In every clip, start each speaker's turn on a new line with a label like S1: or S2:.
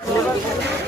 S1: Thank you.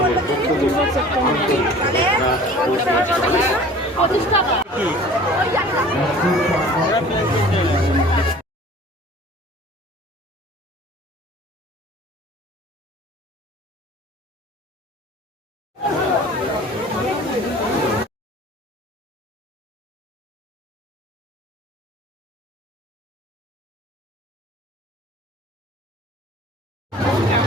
S2: গাড়ি এখানেই রয়েছে